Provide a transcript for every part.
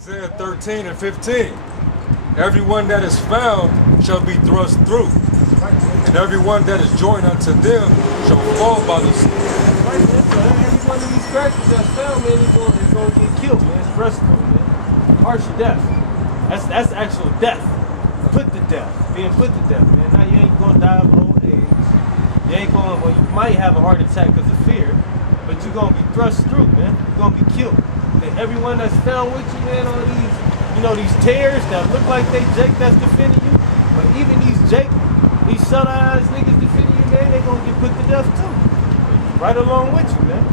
Isaiah 13 and 15. Everyone that is found shall be thrust through, and everyone that is joined unto them shall fall by the sword. Right, man. So every one of these crackers that's found, man, is going to get killed, man. It's thrust through, man. Harsh death. That's actual death. Put to death. Being put to death, man. Now you ain't going to die of old age. You ain't going, well, you might have a heart attack because of fear, but you're going to be thrust through, man. You're going to be killed. And everyone that's found with you, man, on these, you know, these tears that look like they Jake that's defending you, but even these Jake, these shut-eyes niggas defending you, man, they going to get put to death too. Right along with you, man.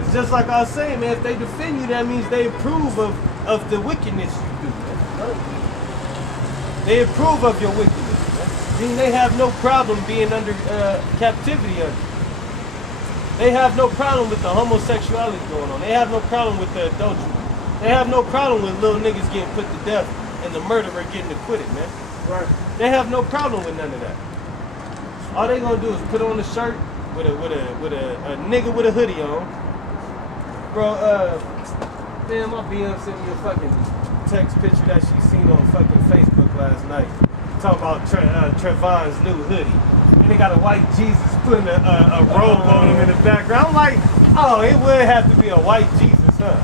It's just like I was saying, man, if they defend you, that means they approve of the wickedness you do, man. They approve of your wickedness, man. I mean, they have no problem being under captivity of you. They have no problem with the homosexuality going on. They have no problem with the adultery. They have no problem with little niggas getting put to death and the murderer getting acquitted, man. Right. They have no problem with none of that. All they gonna do is put on a shirt with a nigga with a hoodie on. Bro, man, my BM sent me a fucking text picture that she seen on fucking Facebook last night. Talking about Trevon's new hoodie. And they got a white Jesus putting a robe on him in the background. I'm like, oh, it would have to be a white Jesus, huh?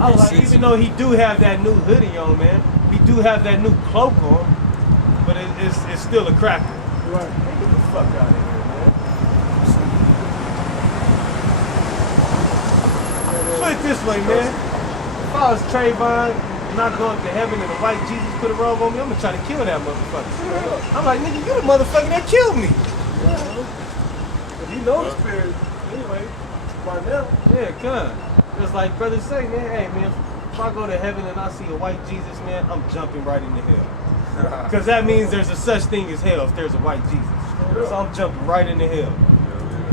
I was like, even though he do have that new hoodie on, man, he do have that new cloak on, but it's still a cracker. Right. Man, get the fuck out of here, man. Put it this way, man. If I was Trayvon, not going to heaven and a white Jesus put a robe on me, I'm gonna try to kill that motherfucker. I'm like, nigga, you the motherfucker that killed me. Yeah. But you know the spirit anyway, by now. Yeah, come. Just like brothers say, man, hey man, if I go to heaven and I see a white Jesus, man, I'm jumping right into hell. Because that means there's a such thing as hell if there's a white Jesus. So I'm jumping right into hell.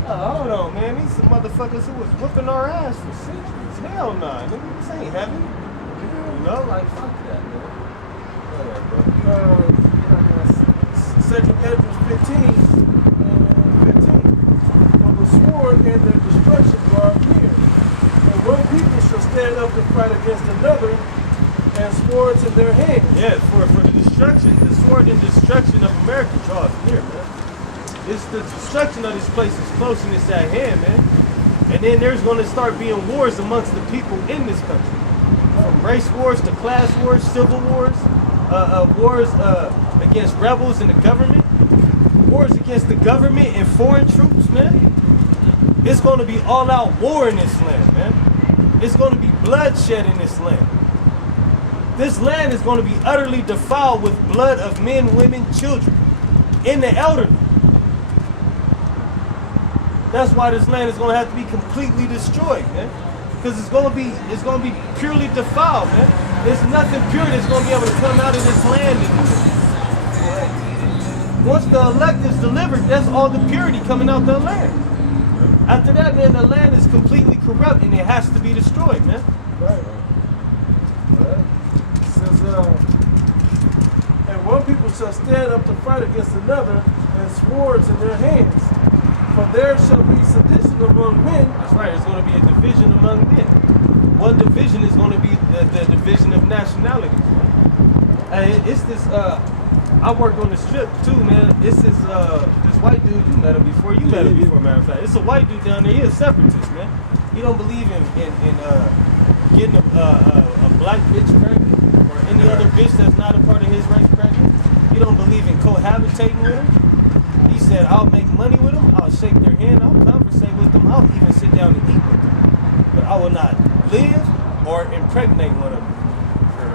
Hold on, man. These some motherfuckers who was whooping our ass for centuries. Hell nah, nigga. This ain't heaven. You know, like, fuck that, man. Second Edwards 15 and 15. For the sword and their destruction draw near. And one people shall stand up and fight against another, and swords in their hands. Yeah, for the destruction, the sword and destruction of America draws near, man. It's the destruction of this place is close and it's at hand, man. And then there's going to start being wars amongst the people in this country. From race wars to class wars, civil wars, wars against rebels and the government, wars against the government and foreign troops, man. It's going to be all-out war in this land, man. It's going to be bloodshed in this land. This land is going to be utterly defiled with blood of men, women, children, and the elderly. That's why this land is going to have to be completely destroyed, man. Because it's going to be purely defiled, man. There's nothing pure that's going to be able to come out of this land anymore. Once the elect is delivered, that's all the purity coming out the land. After that, man, the land is completely corrupt and it has to be destroyed, man. Right. It says, and one people shall stand up to fight against another, and swords in their hands. For there shall be sedition among men. That's right, there's going to be a division among men. One division is going to be the division of nationality. It's this, I worked on the strip too, man. It's this white dude, you met him before. You met him before, matter of fact. It's a white dude down there, he's a separatist, man. He don't believe in getting a black bitch pregnant or any other bitch that's not a part of his race pregnant. He don't believe in cohabitating with him. He said, I'll make money with them, I'll shake their hand, I'll conversate with them, I'll even sit down and eat with them. But I will not live or impregnate one of them.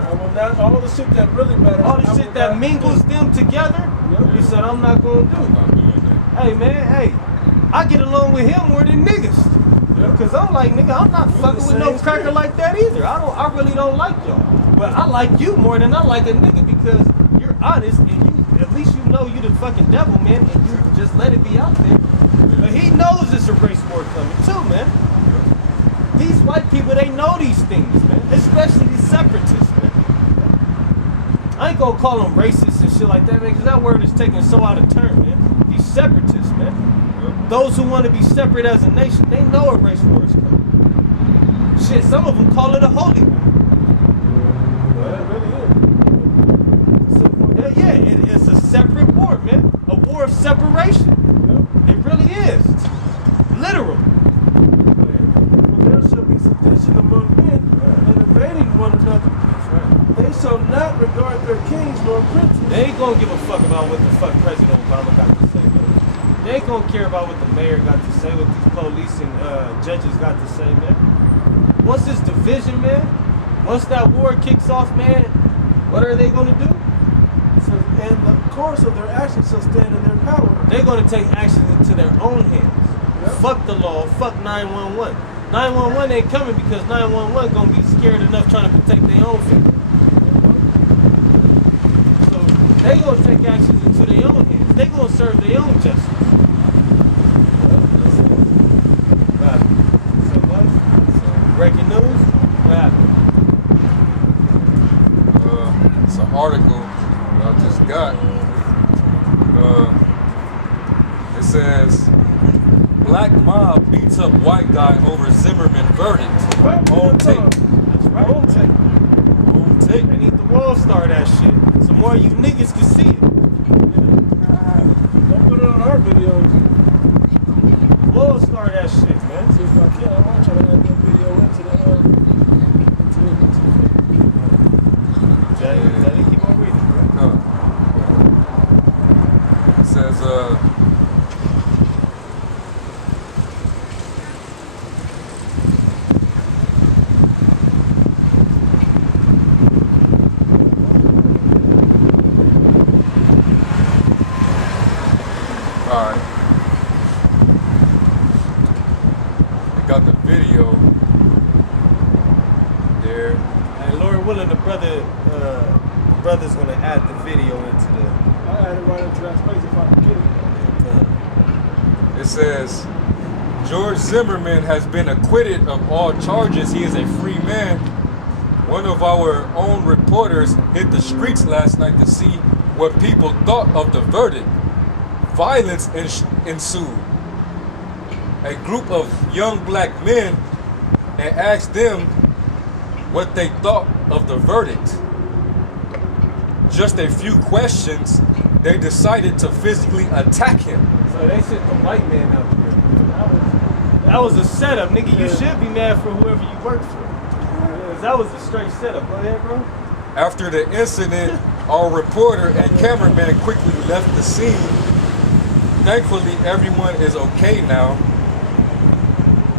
I will not, all the shit that really matters. All the shit that mingles them together, he said, I'm not going to do it. Hey, man, hey, I get along with him more than niggas. Because I'm like, nigga, I'm not fucking with no cracker like that either. I really don't like y'all. But I like you more than I like a nigga because you're honest and you, at least you know you the fucking devil, man, and you just let it be out there. But he knows it's a race war coming too, man. These white people, they know these things, man. Especially these separatists, man. I ain't gonna call them racist and shit like that, man, because that word is taken so out of turn, man. These separatists, man. Those who want to be separate as a nation, they know a race war is coming. Shit, some of them call it a holy war. yeah, it's a separate war, man. A war of separation. It really is. Literal. For there shall be sedition among men and invading one another. That's right. They shall not regard their kings nor princes. They ain't gonna give a fuck about what the fuck President Obama got to say, man. They ain't gonna care about what the mayor got to say, what these police and judges got to say, man. Once this division, man, once that war kicks off, man, what are they gonna do? It says, and the course of their actions shall stand in their power. They're gonna take action into their own hands. Yep. Fuck the law, fuck 911. 911 ain't coming because 911 gonna be scared enough trying to protect their own family. So they gonna take actions into their own hands. They gonna serve their own justice. Right. So what? So breaking news? What happened? It's an article that I just got. It says, black mob beats up white guy over Zimmerman verdict. On tape. That's right. On tape. On tape. They need the world star that shit. So more of you niggas can see it. Don't put it on our videos. World star that shit, man. See if I can. I want to try to add that video into the Jay, keep on reading, bro. It says, alright. They got the video there. And Lord willing, the brother's gonna add the video into the. I'll add it right into that space if I can get it. It says, George Zimmerman has been acquitted of all charges. He is a free man. One of our own reporters hit the streets last night to see what people thought of the verdict. Violence ensued. A group of young black men and asked them what they thought of the verdict. Just a few questions, they decided to physically attack him. So they sent the white man out there. That was a setup, nigga. You should be mad for whoever you work for. 'Cause that was a straight setup. Go ahead, bro. After the incident, our reporter and cameraman quickly left the scene. Thankfully, everyone is okay now.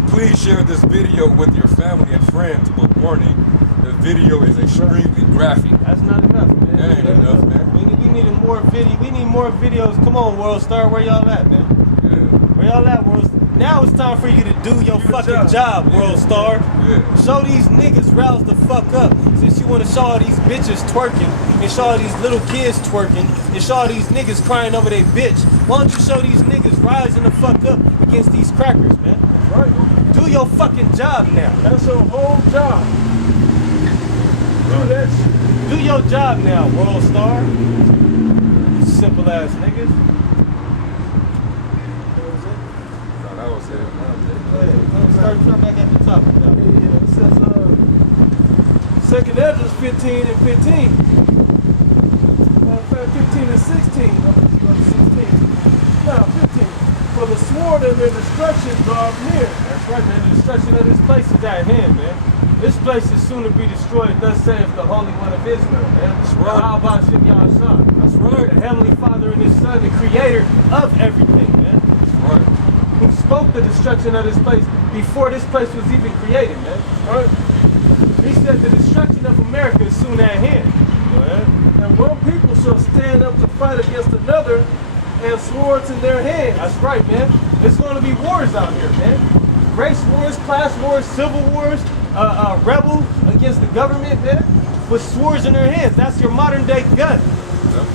Please share this video with your family and friends, but warning, the video is extremely graphic. That's not enough, man. That ain't enough, man. We need more video. We need more videos. Come on, World Star. Where y'all at, man? Yeah. Where y'all at, World Star? Now it's time for you to do your fucking job, World Star. Yeah. Show these niggas rouse the fuck up. Since you want to show all these bitches twerking and show all these little kids twerking and show all these niggas crying over their bitch, why don't you show these niggas rising the fuck up against these crackers, man? Right. Do your fucking job now. That's your whole job. Do that shit. Do your job now, World Star. Simple ass niggas. No, that was it. Go ahead. Start back at the top. Yeah, it says, second Ezra 15 and 15. Matter of fact, 15 and 16. I'm going to go to 16. Now, 15. For the sword and their destruction draws near. That's right, man. The destruction of this place is at hand, man. This place is soon to be destroyed, thus saith the Holy One of Israel, man. That's right. How about Son? That's right. The Heavenly Father and His Son, the creator of everything, man. That's right. Who spoke the destruction of this place before this place was even created, man. Right? He said the destruction of America is soon at hand. Go ahead. And one people shall stand up to fight against another, and swords in their hands. That's right, man. There's going to be wars out here, man. Race wars, class wars, civil wars, rebel against the government, man, with swords in their hands. That's your modern day gun. Yep.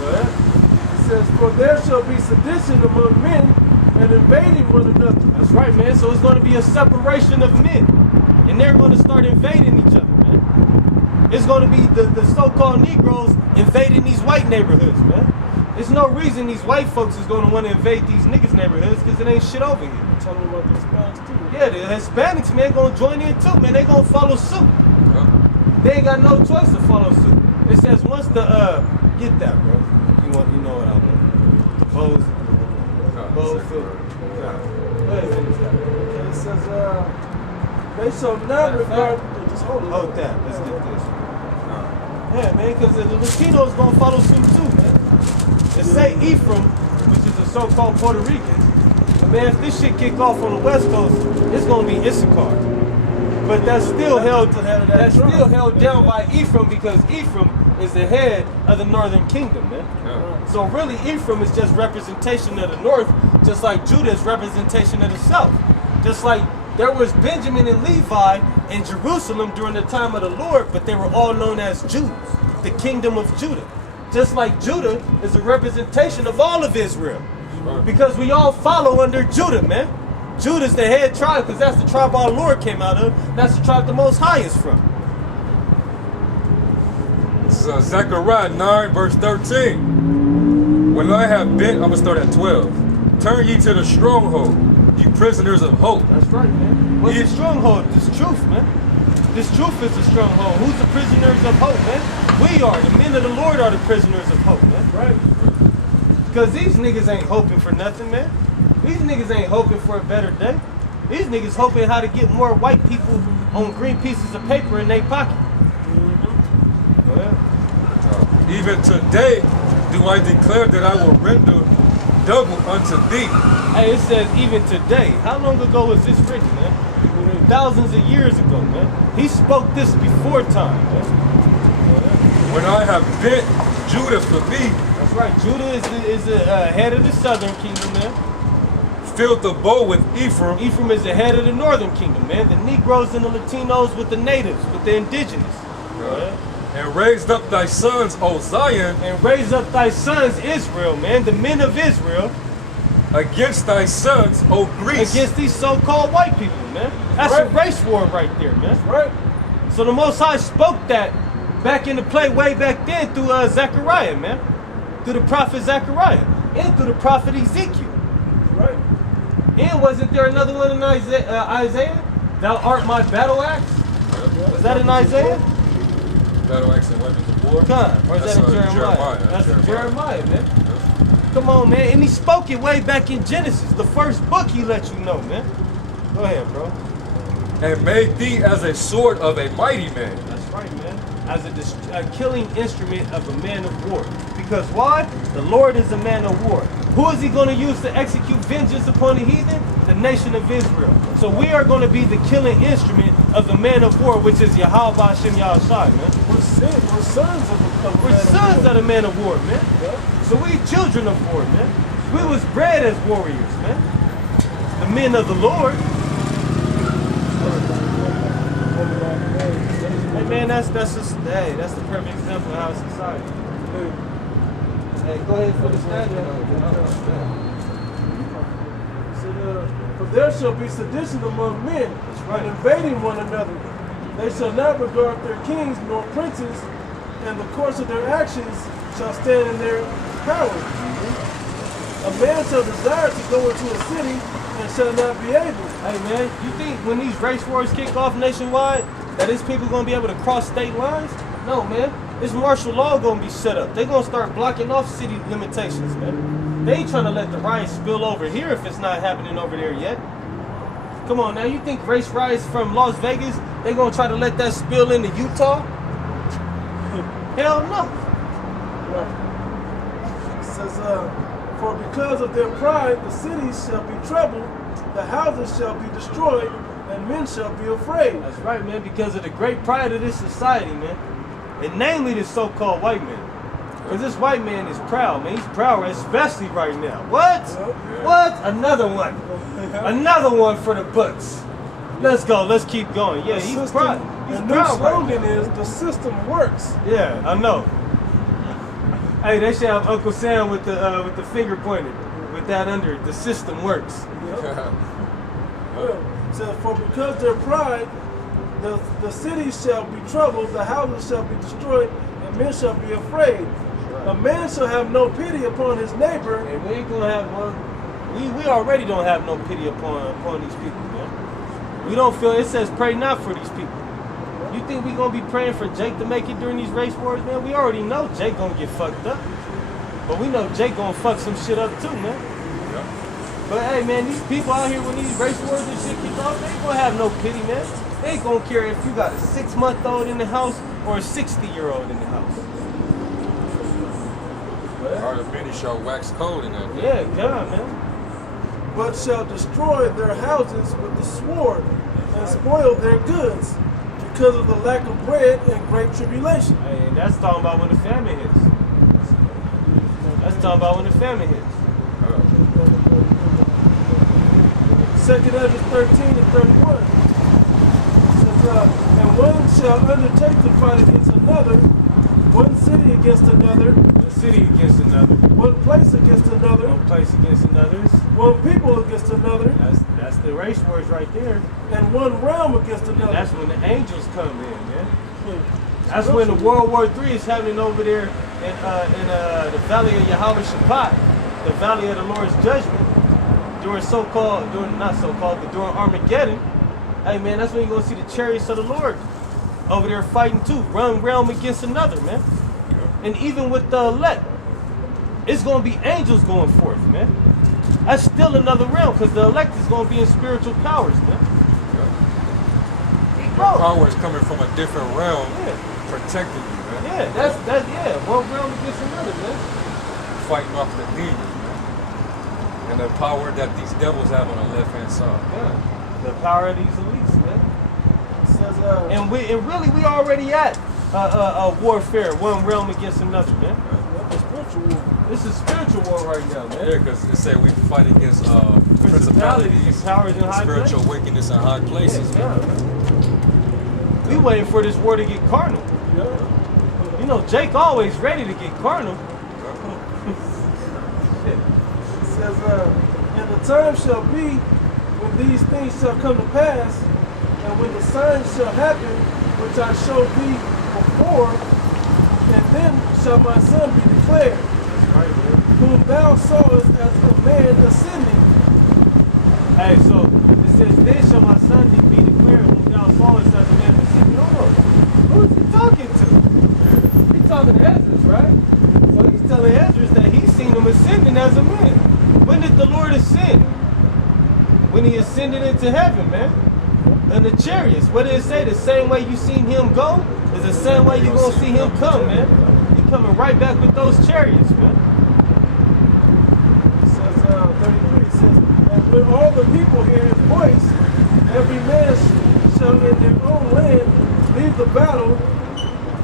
Go ahead. It says, for there shall be sedition among men, and invading one another. That's right, man. So it's going to be a separation of men. And they're going to start invading each other, man. It's going to be the so-called Negroes invading these white neighborhoods, man. There's no reason these white folks is going to want to invade these niggas' neighborhoods because it ain't shit over here. Tell me about the Hispanics too. Yeah, the Hispanics, man, going to join in too, man. They going to follow suit. Yep. They ain't got no choice to follow suit. It says once the Get that, bro. You know what I want. The bows. Bow field. Go ahead, finish that. Okay, it says, they shall not regard. Just hold that. Let's get this. Yeah, man, because the Latinos gonna follow suit too, man. And say Ephraim, which is a so-called Puerto Rican, but man, if this shit kick off on the West Coast, it's gonna be Issachar. But that's still held down by Ephraim because Ephraim is the head of the northern kingdom, man. Yeah. So really Ephraim is just representation of the north, just like Judah is representation of the south. Just like there was Benjamin and Levi in Jerusalem during the time of the Lord, but they were all known as Jews, the kingdom of Judah. Just like Judah is a representation of all of Israel. Because we all follow under Judah, man. Judah's the head tribe because that's the tribe our Lord came out of. That's the tribe the Most High is from. This is Zechariah 9, verse 13. When I have been, I'm going to start at 12. Turn ye to the stronghold, you prisoners of hope. That's right, man. What's the stronghold? This truth, man. This truth is the stronghold. Who's the prisoners of hope, man? We are. The men of the Lord are the prisoners of hope, man. Right. Because these niggas ain't hoping for nothing, man. These niggas ain't hoping for a better day. These niggas hoping how to get more white people on green pieces of paper in their pocket. Even today do I declare that I will render double unto thee. Hey, it says even today. How long ago was this written, man? Thousands of years ago, man. He spoke this before time, man. When I have bent Judah for thee. That's right. Judah is the head of the southern kingdom, man. Filled the bow with Ephraim. Ephraim is the head of the northern kingdom, man. The Negroes and the Latinos with the natives, with the indigenous. And raised up thy sons, O Zion. And raised up thy sons, Israel, man. The men of Israel. Against thy sons, O Greece. Against these so-called white people, man. That's a race war right there, man. Right. So the Most High spoke that back into play way back then through Zechariah, man. Through the prophet Zechariah. And through the prophet Ezekiel. Right. And wasn't there another one in Isaiah? Thou art my battle axe? Was that in Isaiah? Battle axe and weapons of war? Or is that in Jeremiah? That's in Jeremiah, man. Yeah. Come on, man. And he spoke it way back in Genesis. The first book he let you know, man. Go ahead, bro. And made thee as a sword of a mighty man. That's right, man. As a killing instrument of a man of war. Because why? The Lord is a man of war. Who is he going to use to execute vengeance upon the heathen? The nation of Israel. So we are going to be the killing instrument of the man of war, which is Yahweh Hashem Yahushai, man. We're sons of the man of war, man. Yeah. So we children of war, man. We was bred as warriors, man. The men of the Lord. Hey, man, that's the perfect example of our society. Hey, go ahead for the stand. For there shall be sedition among men, and invading one another. They shall not regard their kings nor princes, and the course of their actions shall stand in their power. A man shall desire to go into a city and shall not be able. Hey, man, you think when these race wars kick off nationwide, that these people gonna be able to cross state lines? No, man. This martial law gonna be set up. They gonna start blocking off city limitations, man. They ain't trying to let the riots spill over here if it's not happening over there yet. Come on, now you think race riots from Las Vegas, they gonna try to let that spill into Utah? Hell no. Right. It says, for because of their pride, the cities shall be troubled, the houses shall be destroyed, and men shall be afraid. That's right, man, because of the great pride of this society, man. And namely this so-called white man. Because this white man is proud, man. He's proud, especially right now. What? Yeah. What? Another one. Another one for the books. Let's go. Let's keep going. Yeah, he's proud. He's the proud. new slogan is, the system works. Yeah, I know. Hey, they should have Uncle Sam with the finger pointed. With that under it. The system works. So for because their pride, the cities shall be troubled, the houses shall be destroyed, and men shall be afraid. A man shall have no pity upon his neighbor. And we ain't gonna have one. We already don't have no pity upon these people, man. We don't feel, it says pray not for these people. You think we gonna be praying for Jake to make it during these race wars, man? We already know Jake gonna get fucked up. But we know Jake gonna fuck some shit up too, man. Yeah. But hey, man, these people out here when these race wars and shit kick off, they ain't gonna have no pity, man. They ain't gonna care if you got a 6-month-old in the house or a 60-year-old in the house. Or the many shall wax cold in that. Yeah, God, man. But shall destroy their houses with the sword and spoil their goods because of the lack of bread and great tribulation. Hey, and that's talking about when the famine hits. That's talking about when the famine hits. 2 Ezra 13 and 31 says, and one shall undertake to fight against another, one city against another, One city against another. one place against another, One place against another. one people against another, That's the race wars right there. and one realm against And another. that's when the angels come in, man. That's when the World War III is happening over there in the Valley of Yahweh Shabbat, the Valley of the Lord's Judgment, during Armageddon. Hey, man, that's when you're going to see the chariots of the Lord over there fighting too, one realm against another, man. And even with the elect, it's going to be angels going forth, man. That's still another realm because the elect is going to be in spiritual powers, man. Bro. Power is coming from a different realm, Yeah. protecting you, man. Yeah, that's one realm against another, man. Fighting off the demons, man. And the power that these devils have on the left hand side. Yeah. The power of these elites, man. It says, And really we already at warfare, one realm against another, man. the spiritual war. This is spiritual war right now, man. Yeah, because it say we fight against Principalities principalities, and powers in high spiritual places. wickedness in high places. Yeah. We waiting for this war to get carnal. Yeah. You know, Jake always ready to get carnal. It says, and the time shall be when these things shall come to pass, and when the signs shall happen, which I showed thee before, and then shall my son be declared, whom thou sawest as a man ascending. Hey, so it says, then shall my son be declared whom thou sawest as a man ascending. Hold on. Who is he talking to? He's talking to Ezra, right? So he's telling Ezra that he's seen him ascending as a man. When did the Lord ascend? When he ascended into heaven, man. In the chariots. What did it say? The same way you seen him go is the same way you're going to see him come, man. He's coming right back with those chariots, man. It says, 33, it says, and when all the people hear his voice, every man shall in their own land leave the battle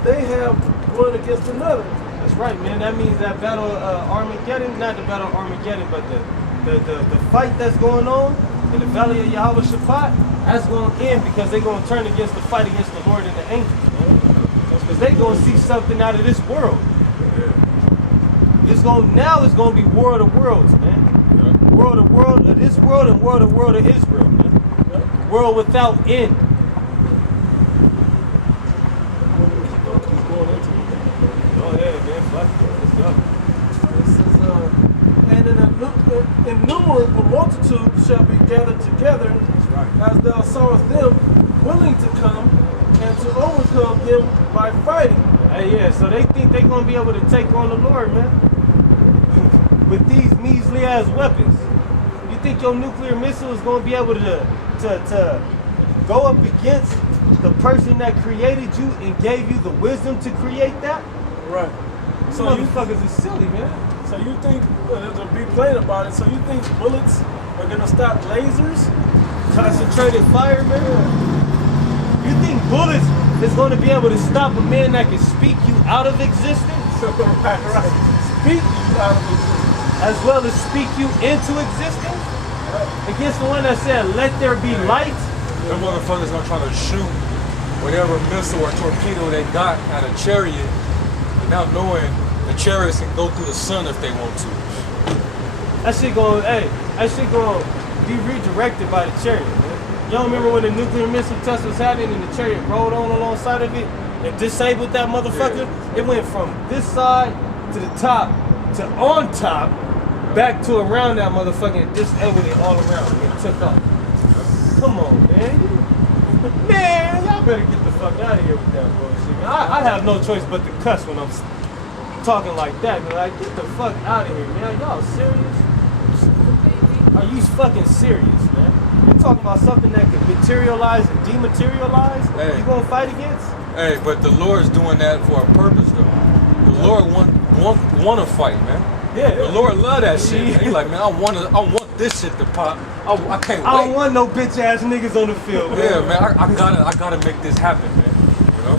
they have one against another. That's right, man. That means that battle Armageddon, not the battle Armageddon, but the fight that's going on in the Valley of Yahweh Shabbat, that's going to end because they're going to turn against the fight against the Lord and the angels. Because they're going to see something out of this world. Now it's going to be war of the worlds, man. World of this world and world of Israel, man. World without end. Go ahead, man. Fuck it. Let's go. It says, and an innumerable multitude shall be gathered together, as thou sawest them willing to come, and to overcome him by fighting. Hey, yeah, so they think they're going to be able to take on the Lord, man. With these measly ass weapons. You think your nuclear missile is going to be able to go up against the person that created you and gave you the wisdom to create that? Right. So motherfuckers is silly, man. So you think, to be plain about it, so you think bullets are going to stop lasers? Concentrated fire, man. You think bullets is going to be able to stop a man that can speak you out of existence? right. Speak you out of existence. As well as speak you into existence? Against the one that said, let there be light? Them motherfuckers gonna try to shoot whatever missile or torpedo they got at a chariot without knowing the chariots can go through the sun if they want to. That shit gonna be redirected by the chariot, man. Y'all remember when the nuclear missile test was happening and the chariot rolled on alongside of it and disabled that motherfucker? Yeah. It went from this side to the top to on top, back to around that motherfucker and disabled it all around and it took off. Come on, man. Man, y'all better get the fuck out of here with that bullshit. Man. I have no choice but to cuss when I'm talking like that. Man. Like, get the fuck out of here, man. Y'all serious? Are you fucking serious, man? You talking about something that can materialize and dematerialize? Hey. You gonna fight against? Hey, but the Lord's doing that for a purpose, though. The Lord want to fight, man. Yeah. The Lord love that shit. Man. He's like, man, I want this shit to pop. I can't wait. I don't want no bitch ass niggas on the field, man. Yeah, man, I gotta make this happen, man. You know?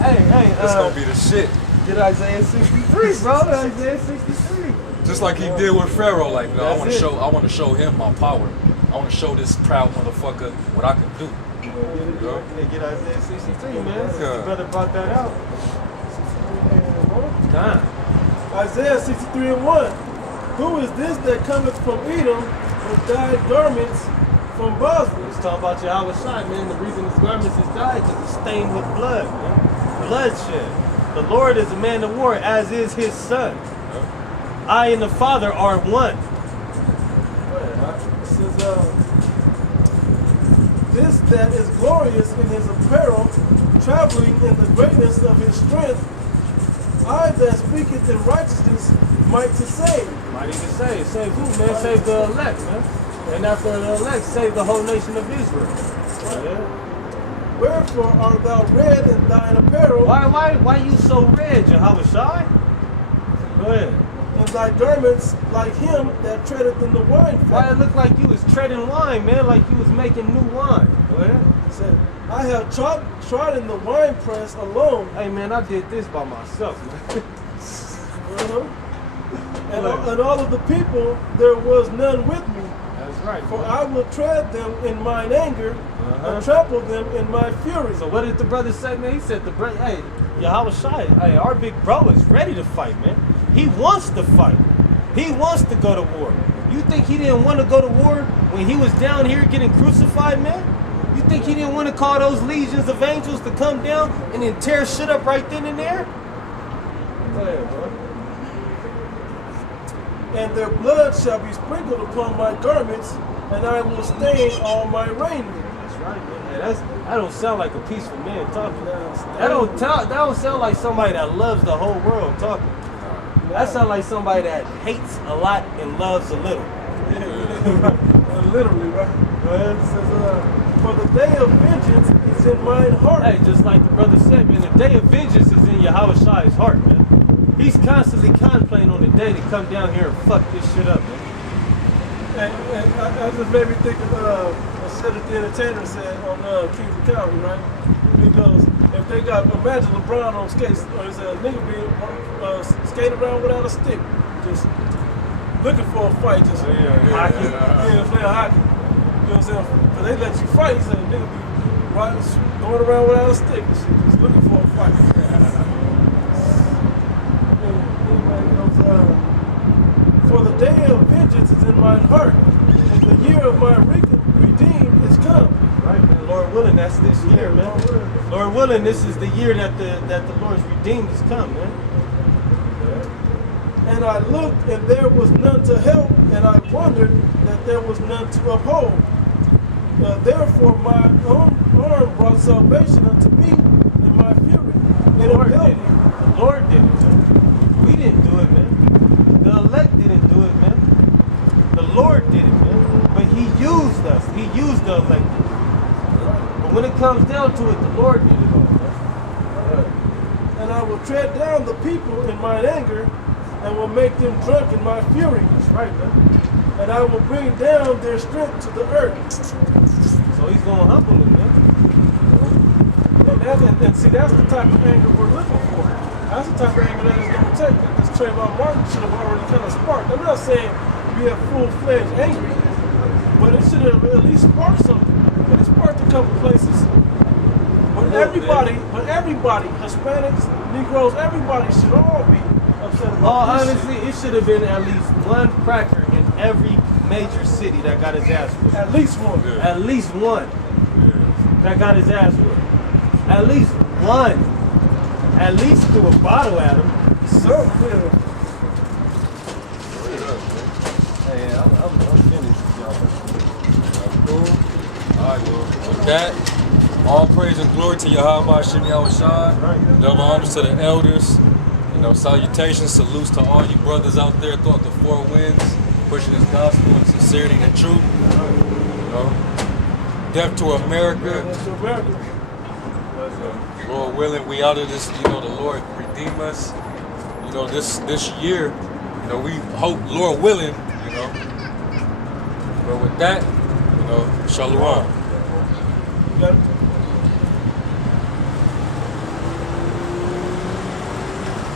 Hey, It's gonna be the shit. get Isaiah 63, bro. Isaiah 63. Just like he did with Pharaoh, like, no, I That's want to show him my power. I want to show this proud motherfucker what I can do. Yeah, get Isaiah 63, man. Yeah. Your brother brought that out. Damn. Isaiah 63 and 1. Who is this that cometh from Edom with dyed garments from Bosra? Let's talk about Yahweh Shai, man. The reason his garments is dyed is it's stained with blood, man. Bloodshed. The Lord is a man of war, as is his son. I and the Father are one. It says, this that is glorious in his apparel, traveling in the greatness of his strength, I that speaketh in righteousness might to save. Mighty to save. Save who, man? Save the elect, man. And after the elect, save the whole nation of Israel. Yeah. Wherefore art thou red in thine apparel, Why you so red, Yahweh Shai? Go ahead. and thy garments like him that treadeth in the wine Why fat? it look like you was treading wine, man? Like you was making new wine. Go ahead. He said, I have trodden the wine press alone. Hey, man, I did this by myself, man. And all of the people, there was none with me. That's right. For I will tread them in mine anger, Uh-huh. and trample them in my fury. So what did the brother say, man? He said, hey, Yahweh Shai, hey, our big bro is ready to fight, man. He wants to fight. He wants to go to war. You think he didn't want to go to war when he was down here getting crucified, man? You think he didn't want to call those legions of angels to come down and then tear shit up right then and there? Go ahead, bro. And their blood shall be sprinkled upon my garments, and I will stain all my raiment. That's right, man. Hey, that don't sound like a peaceful man talking. That don't sound like somebody that loves the whole world talking. That sounds like somebody that hates a lot and loves a little. Literally, right? It says, for the day of vengeance is in mine heart. Hey, just like the brother said, man, the day of vengeance is in Yahweh Shai's heart, man. He's constantly contemplating on the day to come down here and fuck this shit up, man. And I just made me think of Cedric the Entertainer said on Kings of Calvary, right? Because if they got, imagine LeBron on skates, or is a nigga being skating around without a stick, just looking for a fight, just hockey, playing hockey. You know what I'm saying? But they let you fight, he said a nigga be going around without a stick and shit, just looking for a fight. For the day of vengeance is in mine heart, and the year of my redeemed is come. Right, man. Lord willing, that's this year, man. Lord willing, this is the year that the Lord's redeemed has come, man. And I looked, and there was none to help, and I wondered that there was none to uphold. Therefore my own arm brought salvation unto me in my fury. The Lord did it. The Lord did it, man. We didn't do it, man. The elect didn't do it, man. The Lord did it, man. But he used us. He used the elect. But when it comes down to it, the Lord did it all, man. And I will tread down the people in mine anger, and will make them drunk in my fury. That's right, man. And I will bring down their strength to the earth. So he's going to humble them, man. And see, that's the type of anger we're looking for. That's the type of anger that it's going to take. This Trayvon Martin should have already kind of sparked. I'm not saying be a full-fledged angry, but it should have at least sparked something. And it sparked a couple places. But everybody, Hispanics, Negroes, everybody should all be upset about this Honestly, it should have been at least one cracker in every major city that got his ass whipped. shit. At least one. Yeah. At least one that got his ass whipped. At least one. At least threw a bottle at him. So, Hey, I'm finished with y'all. Cool. All right, well, with that, All praise and glory to Yahweh Shem Yahushua. Double honors to the elders. You know, salutations, salutes to all you brothers out there throughout the four winds, pushing this gospel and sincerity and truth. You know, death to America. That's America. Lord willing, we out of this. You know, the Lord redeem us. You know, this year. You know, we hope, Lord willing. You know, but with that, you know, shalom. You got it?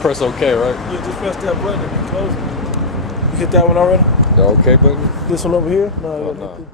Press OK, right? Yeah, just press that button and close it. You hit that one already? The OK button? This one over here? Oh, No, no.